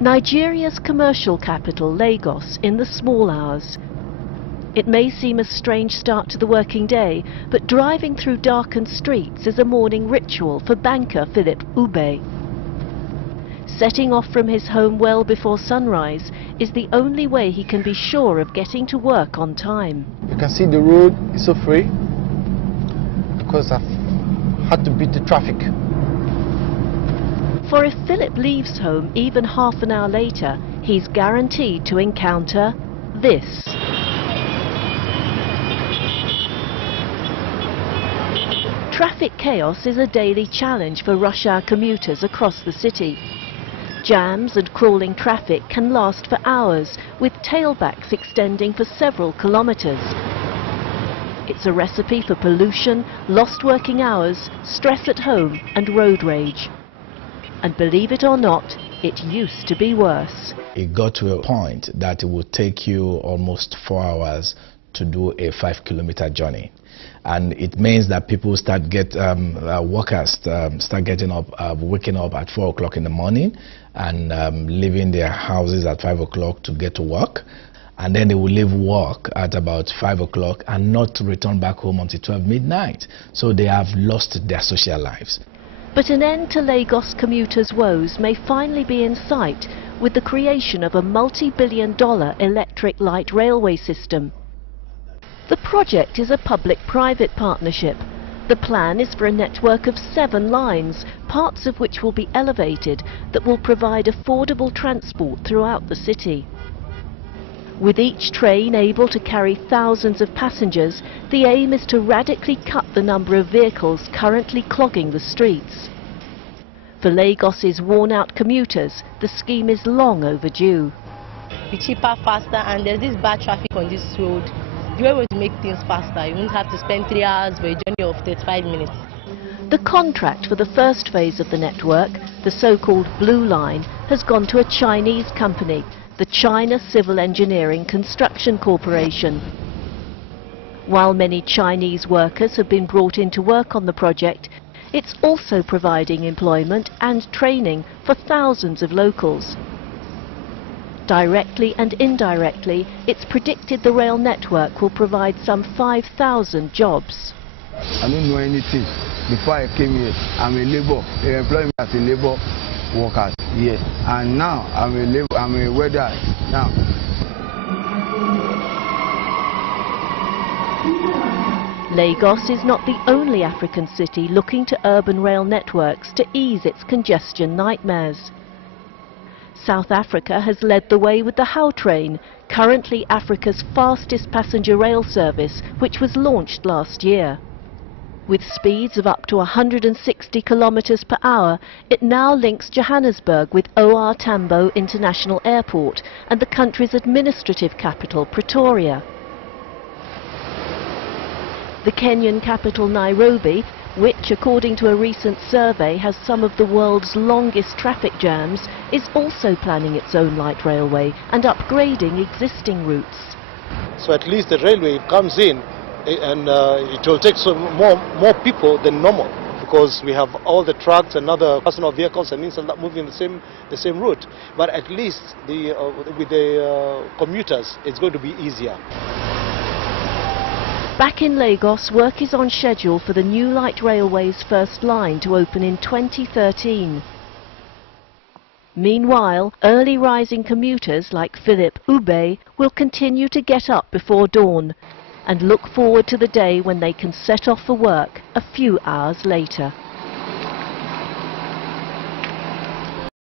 Nigeria's commercial capital, Lagos, in the small hours. It may seem a strange start to the working day, but driving through darkened streets is a morning ritual for banker Philip Ube. Setting off from his home well before sunrise is the only way he can be sure of getting to work on time. You can see the road is so free because I've had to beat the traffic. For if Philip leaves home even half an hour later, he's guaranteed to encounter this. Traffic chaos is a daily challenge for rush hour commuters across the city. Jams and crawling traffic can last for hours, with tailbacks extending for several kilometers. It's a recipe for pollution, lost working hours, stress at home and road rage. And believe it or not, it used to be worse. It got to a point that it would take you almost 4 hours to do a 5-kilometer journey. And it means that people workers start getting up, waking up at 4 o'clock in the morning and leaving their houses at 5 o'clock to get to work. And then they will leave work at about 5 o'clock and not return back home until 12 midnight. So they have lost their social lives. But an end to Lagos commuters' woes may finally be in sight with the creation of a multi-billion-dollar electric light railway system. The project is a public-private partnership. The plan is for a network of 7 lines, parts of which will be elevated, that will provide affordable transport throughout the city. With each train able to carry thousands of passengers, the aim is to radically cut the number of vehicles currently clogging the streets. For Lagos's worn-out commuters, the scheme is long overdue. Be cheaper, faster, and there's this bad traffic on this road. If you were to make things faster, you won't have to spend 3 hours for a journey of 35 minutes. The contract for the first phase of the network, the so-called Blue Line, has gone to a Chinese company, the China Civil Engineering Construction Corporation. While many Chinese workers have been brought in to work on the project, it's also providing employment and training for thousands of locals. Directly and indirectly, it's predicted the rail network will provide some 5,000 jobs. I don't know anything. Before I came here, I'm a labor. They employ me as a labor worker here. And now I'm a welder now. Lagos is not the only African city looking to urban rail networks to ease its congestion nightmares. South Africa has led the way with the How train, currently Africa's fastest passenger rail service, which was launched last year. With speeds of up to 160 kilometers per hour, it now links Johannesburg with OR Tambo International Airport and the country's administrative capital, Pretoria. The Kenyan capital, Nairobi, which, according to a recent survey, has some of the world's longest traffic jams, is also planning its own light railway and upgrading existing routes. So at least the railway comes in and it will take more people than normal, because we have all the trucks and other personal vehicles and things like that moving the same route. But at least with the commuters, it's going to be easier. Back in Lagos, work is on schedule for the new light railway's first line to open in 2013. Meanwhile, early rising commuters like Philip Ube will continue to get up before dawn and look forward to the day when they can set off for work a few hours later.